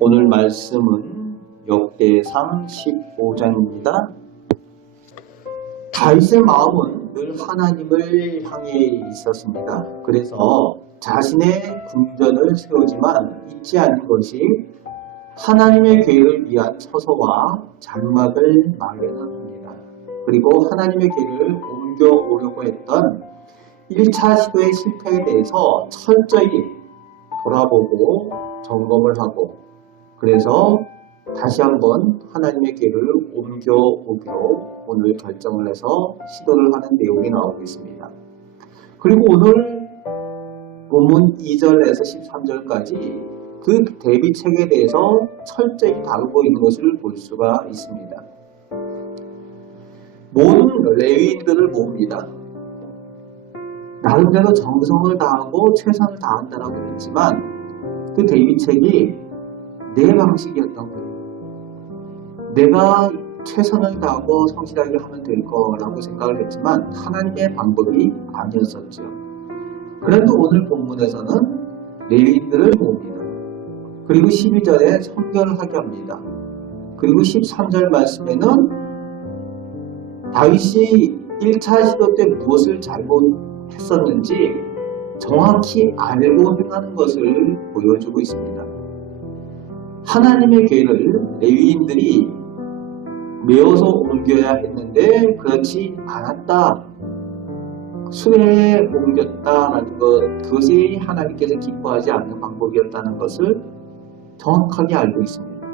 오늘 말씀은 역대상 15장입니다. 다윗의 마음은 늘 하나님을 향해 있었습니다. 그래서 자신의 궁전을 세우지만 잊지 않는 것이 하나님의 계획을 위한 처소와 장막을 마련합니다. 그리고 하나님의 계획을 옮겨오려고 했던 1차 시도의 실패에 대해서 철저히 돌아보고 점검을 하고, 그래서 다시 한번 하나님의 계획을 옮겨오기로 오늘 결정을 해서 시도를 하는 내용이 나오고 있습니다. 그리고 오늘 본문 2절에서 13절까지 그 대비책에 대해서 철저히 다루고 있는 것을 볼 수가 있습니다. 모든 레위인들을 모읍니다. 나름대로 정성을 다하고 최선을 다한다라고 했지만 그 대비책이 내 방식이었던 거예요. 내가 최선을 다하고 성실하게 하면 될 거라고 생각을 했지만 하나님의 방법이 아니었었죠. 그런데 오늘 본문에서는 레위인들을 모읍니다. 그리고 12절에 선결을 하게 합니다. 그리고 13절 말씀에는 다윗이 1차 시도 때 무엇을 잘못했었는지 정확히 알고 행하는 것을 보여주고 있습니다. 하나님의 계획을 레위인들이 메워서 옮겨야 했는데 그렇지 않았다, 수레에 옮겼다라는 것, 그것이 하나님께서 기뻐하지 않는 방법이었다는 것을 정확하게 알고 있습니다.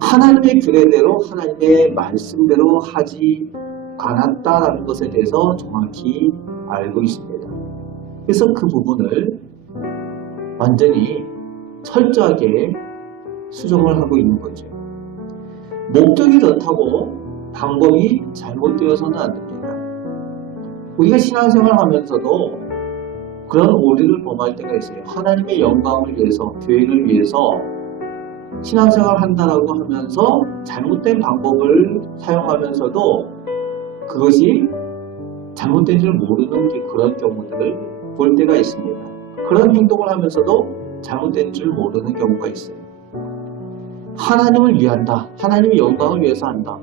하나님의 규례대로 하나님의 말씀대로 하지 않았다라는 것에 대해서 정확히 알고 있습니다. 그래서 그 부분을 완전히 철저하게 수정을 하고 있는 거죠. 목적이 좋다고 방법이 잘못되어서는 안 됩니다. 우리가 신앙생활 하면서도 그런 오류를 범할 때가 있어요. 하나님의 영광을 위해서, 교회를 위해서 신앙생활 한다라고 하면서 잘못된 방법을 사용하면서도 그것이 잘못된 줄 모르는 그런 경우들을 볼 때가 있습니다. 그런 행동을 하면서도 잘못된 줄 모르는 경우가 있어요. 하나님을 위한다, 하나님의 영광을 위해서 한다.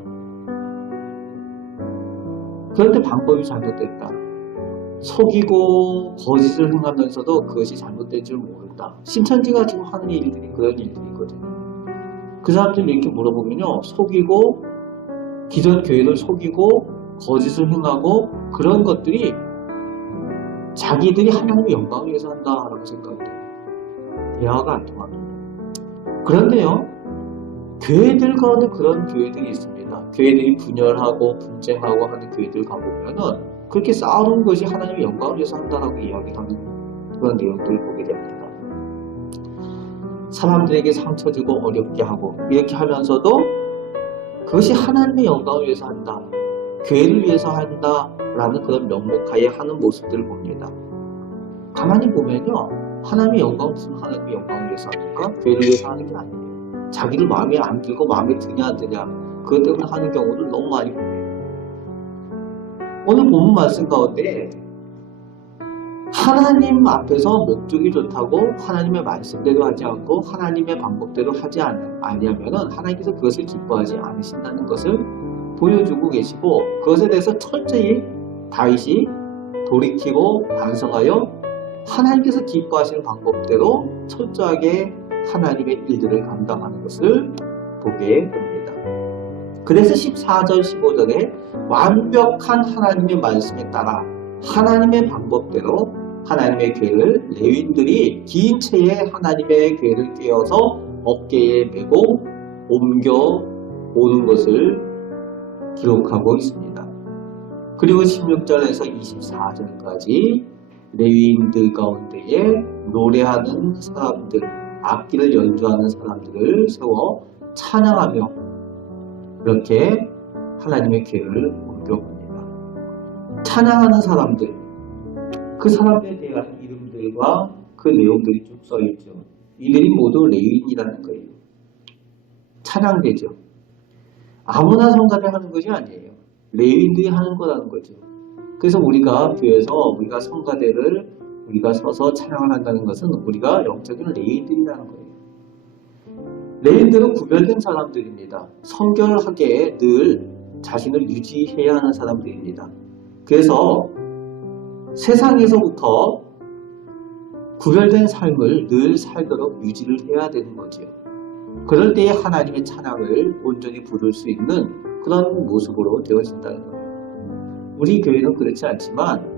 그런데 방법이 잘못됐다. 속이고 거짓을 행하면서도 그것이 잘못된 줄 모른다. 신천지가 지금 하는 일들이 그런 일들이거든요. 그 사람들이 이렇게 물어보면요, 속이고 기존 교회를 속이고 거짓을 행하고 그런 것들이 자기들이 하나님의 영광을 위해서 한다라고 생각해요. 대화가 안 통합니다. 그런데요, 교회들 가운데 그런 교회들이 있습니다. 교회들이 분열하고 분쟁하고 하는 교회들 가보면은 그렇게 싸우는 것이 하나님의 영광을 위해서 한다라고 이야기하는 그런 내용들을 보게 됩니다. 사람들에게 상처 주고 어렵게 하고 이렇게 하면서도 그것이 하나님의 영광을 위해서 한다, 교회를 위해서 한다라는 그런 명목하에 하는 모습들을 봅니다. 가만히 보면요, 하나님의 영광, 무슨 하나님의 영광을 위해서 합니까? 교회를 위해서 하는 게 아니에요. 자기들 마음에 안 들고 마음에 드냐 안 드냐 그것 때문에 하는 경우를 너무 많이 봅니다. 오늘 본문 말씀 가운데 하나님 앞에서 목적이 좋다고 하나님의 말씀대로 하지 않고 하나님의 방법대로 하지 아니하면 하나님께서 그것을 기뻐하지 않으신다는 것을 보여주고 계시고, 그것에 대해서 철저히 다윗이 돌이키고 반성하여 하나님께서 기뻐하시는 방법대로 철저하게 하나님의 일들을 감당하는 것을 보게 됩니다. 그래서 14절 15절에 완벽한 하나님의 말씀에 따라 하나님의 방법대로 하나님의 계획을 레위인들이 긴 채에 하나님의 계획을 꿰어서 어깨에 메고 옮겨오는 것을 기록하고 있습니다. 그리고 16절에서 24절까지 레위인들 가운데에 노래하는 사람들, 악기를 연주하는 사람들을 세워 찬양하며 이렇게 하나님의 계획을 옮겨봅니다. 찬양하는 사람들, 그 사람들에 대한 이름들과 그 내용들이 쭉 써있죠. 이들이 모두 레위인이라는 거예요. 찬양되죠. 아무나 성가대 하는 것이 아니에요. 레위인들이 하는 거라는 거죠. 그래서 우리가 교회에서 우리가 성가대를 우리가 서서 찬양을 한다는 것은 우리가 영적인 레위인들이라는 거예요. 레인들은 구별된 사람들입니다. 성결하게 늘 자신을 유지해야 하는 사람들입니다. 그래서 세상에서부터 구별된 삶을 늘 살도록 유지를 해야 되는 거죠. 그럴 때에 하나님의 찬양을 온전히 부를 수 있는 그런 모습으로 되어진다는 거예요. 우리 교회는 그렇지 않지만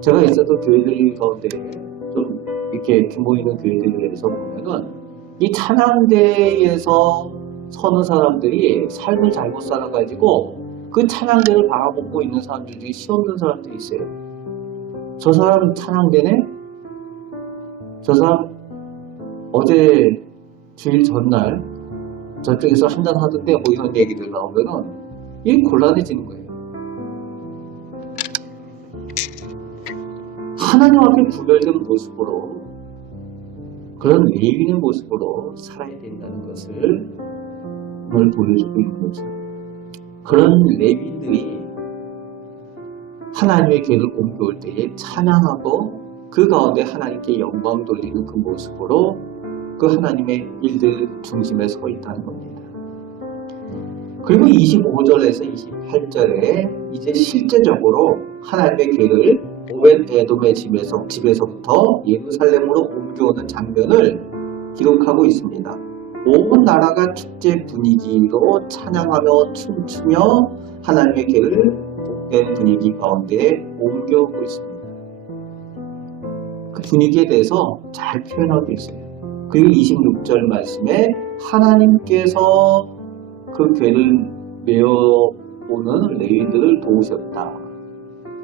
제가 있었던 교회들 가운데 좀 이렇게 규모 있는 교회들에서 보면은 이 찬양대에서 서는 사람들이 삶을 잘못 살아가지고 그 찬양대를 바라보고 있는 사람들 중에 시험든 사람들이 있어요. 저 사람 찬양대네? 저 사람 어제 주일 전날 저쪽에서 한잔 하던데 뭐 이런 얘기들 나오면은 이 곤란해지는 거예요. 하나님 앞에 구별된 모습으로 그런 레위인의 모습으로 살아야 된다는 것을 오늘 보여주고 있는 거죠. 그런 레위인들이 하나님의 길을 옮겨올 때에 찬양하고 그 가운데 하나님께 영광 돌리는 그 모습으로 그 하나님의 일들 중심에 서 있다는 겁니다. 그리고 25절에서 28절에 이제 실제적으로 하나님의 길을 오벳에돔의 집에서부터 예루살렘으로 옮겨오는 장면을 기록하고 있습니다. 온 나라가 축제 분위기로 찬양하며 춤추며 하나님의 길을 복된 분위기 가운데 옮겨오고 있습니다. 그 분위기에 대해서 잘 표현하고 있어요. 그리고 26절 말씀에 하나님께서 그 궤를 메어오는 레위인들을 도우셨다.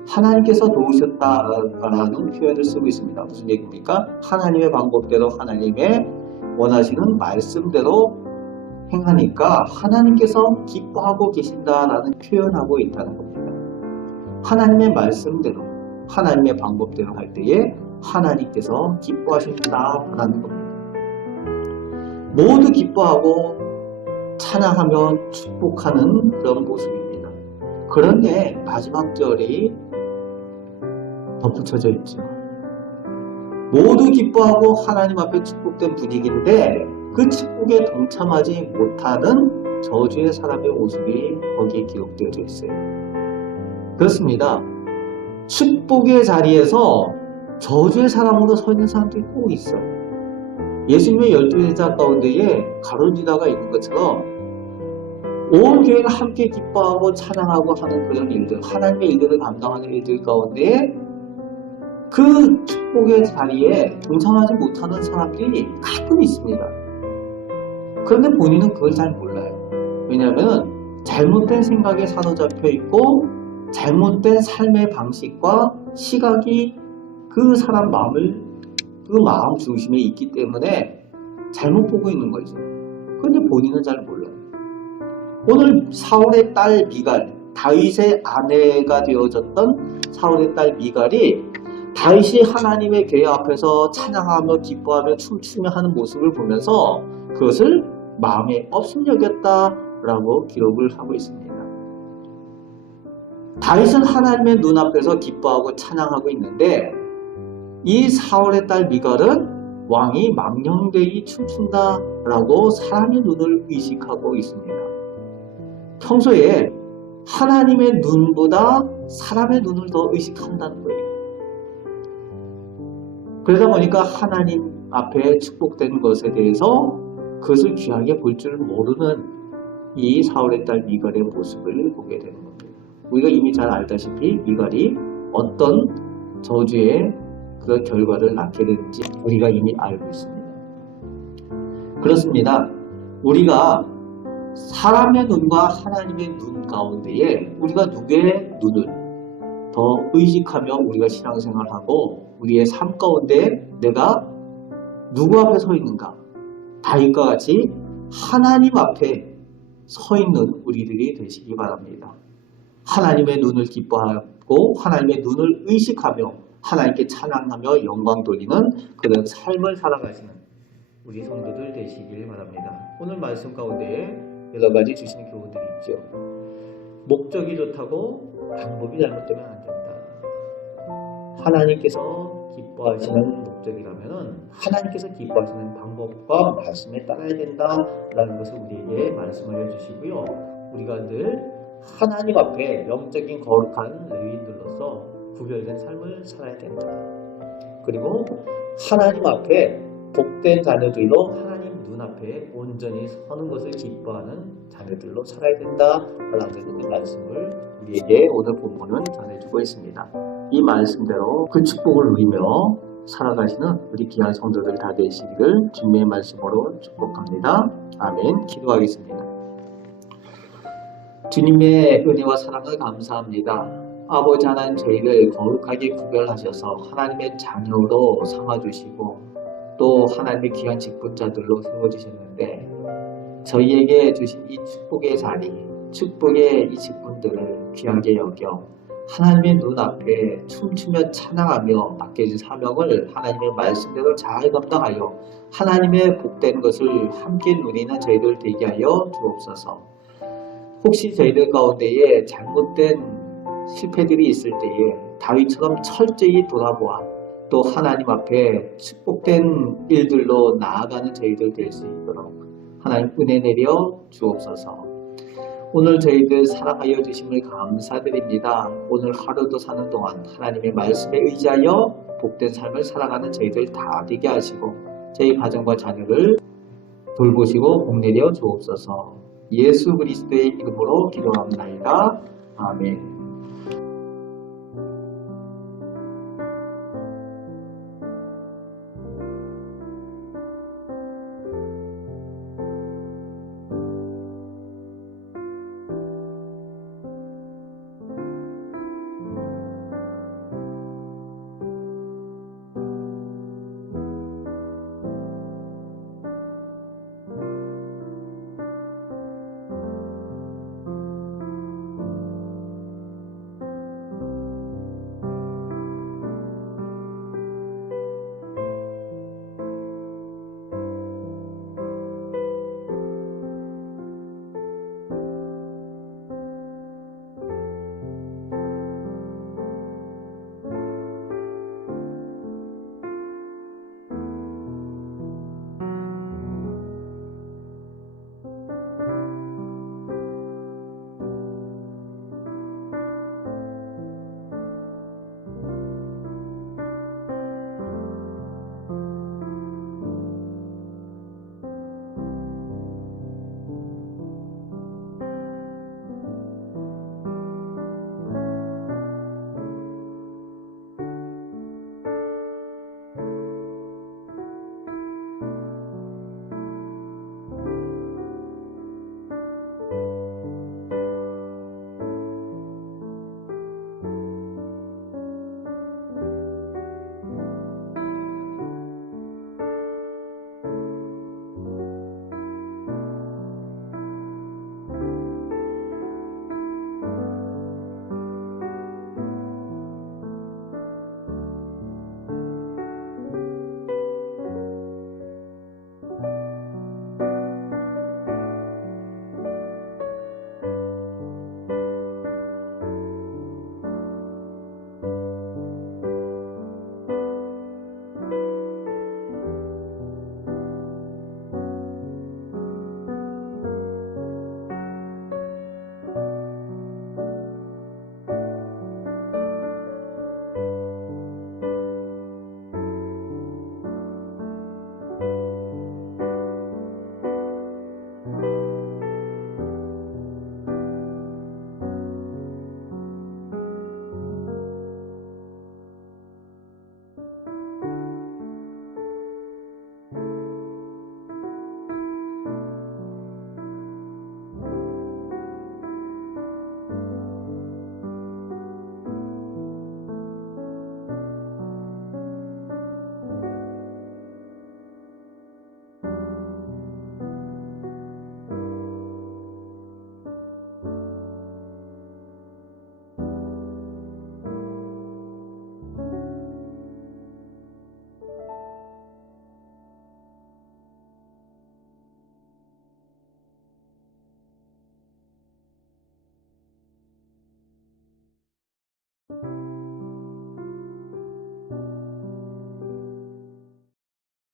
하나님께서 도우셨다라는 표현을 쓰고 있습니다. 무슨 얘기입니까? 하나님의 방법대로 하나님의 원하시는 말씀대로 행하니까 하나님께서 기뻐하고 계신다라는 표현하고 있다는 겁니다. 하나님의 말씀대로 하나님의 방법대로 할 때에 하나님께서 기뻐하신다라는 겁니다. 모두 기뻐하고 찬양하며 축복하는 그런 모습입니다. 그런데 마지막 절이 덧붙여져 있죠. 모두 기뻐하고 하나님 앞에 축복된 분위기인데 그 축복에 동참하지 못하는 저주의 사람의 모습이 거기에 기록되어져 있어요. 그렇습니다. 축복의 자리에서 저주의 사람으로 서 있는 사람들이 꼭 있어요. 예수님의 12제자 가운데에 가룟 유다가 있는 것처럼 온 교회가 함께 기뻐하고 찬양하고 하는 그런 일들, 하나님의 일들을 감당하는 일들 가운데 그 축복의 자리에 동참하지 못하는 사람들이 가끔 있습니다. 그런데 본인은 그걸 잘 몰라요. 왜냐하면 잘못된 생각에 사로잡혀 있고 잘못된 삶의 방식과 시각이 그 사람 마음을 그 마음 중심에 있기 때문에 잘못 보고 있는 거죠. 그런데 본인은 잘 몰라요. 오늘 사울의 딸 미갈, 다윗의 아내가 되어졌던 사울의 딸 미갈이 다윗이 하나님의 궤 앞에서 찬양하며 기뻐하며 춤추며 하는 모습을 보면서 그것을 마음에 업신여겼다라고 기록을 하고 있습니다. 다윗은 하나님의 눈앞에서 기뻐하고 찬양하고 있는데 이 사울의 딸 미갈은 왕이 망령되이 춤춘다라고 사람의 눈을 의식하고 있습니다. 평소에 하나님의 눈보다 사람의 눈을 더 의식한다는 거예요. 그러다 보니까 하나님 앞에 축복된 것에 대해서 그것을 귀하게 볼 줄 모르는 이 사울의 딸 미갈의 모습을 보게 되는 겁니다. 우리가 이미 잘 알다시피 미갈이 어떤 저주의 그런 결과를 낳게 되는지 우리가 이미 알고 있습니다. 그렇습니다. 우리가 사람의 눈과 하나님의 눈 가운데에 우리가 누구의 눈을 더 의식하며 우리가 신앙생활하고 우리의 삶 가운데 내가 누구 앞에 서 있는가? 다윗과 같이 하나님 앞에 서 있는 우리들이 되시기 바랍니다. 하나님의 눈을 기뻐하고 하나님의 눈을 의식하며 하나님께 찬양하며 영광 돌리는 그런 삶을 살아가시는 우리 성도들 되시길 바랍니다. 오늘 말씀 가운데 여러 가지 주시는 교훈들이 있죠. 목적이 좋다고 방법이 잘못되면 안 된다. 하나님께서 기뻐하시는 목적이라면은 하나님께서 기뻐하시는 방법과 말씀에 따라야 된다라는 것을 우리에게 말씀을 해주시고요. 우리가 늘 하나님 앞에 영적인 거룩한 레위인들로서 구별된 삶을 살아야 된다. 그리고 하나님 앞에 복된 자녀들로 하나님 눈앞에 온전히 서는 것을 기뻐하는 자녀들로 살아야 된다라는 말씀을 우리에게 오늘 본문은 전해주고 있습니다. 이 말씀대로 그 축복을 누리며 살아가시는 우리 귀한 성도들 다 되시기를 주님의 말씀으로 축복합니다. 아멘. 기도하겠습니다. 주님의 은혜와 사랑을 감사합니다. 아버지 하나님, 저희를 거룩하게 구별하셔서 하나님의 자녀로 삼아주시고 또 하나님의 귀한 직분자들로 세워주셨는데, 저희에게 주신 이 축복의 자리, 축복의 이 직분들을 귀하게 여겨 하나님의 눈앞에 춤추며 찬양하며 맡겨진 사명을 하나님의 말씀대로 잘 감당하여 하나님의 복된 것을 함께 누리는 저희들 되게 하여 주옵소서. 혹시 저희들 가운데에 잘못된 실패들이 있을 때에 다윗처럼 철저히 돌아보아 또 하나님 앞에 축복된 일들로 나아가는 저희들 될 수 있도록 하나님 은혜 내려 주옵소서. 오늘 저희들 사랑하여 주심을 감사드립니다. 오늘 하루도 사는 동안 하나님의 말씀에 의지하여 복된 삶을 살아가는 저희들 다 되게 하시고 저희 가정과 자녀를 돌보시고 복 내려 주옵소서. 예수 그리스도의 이름으로 기도합니다. 아멘.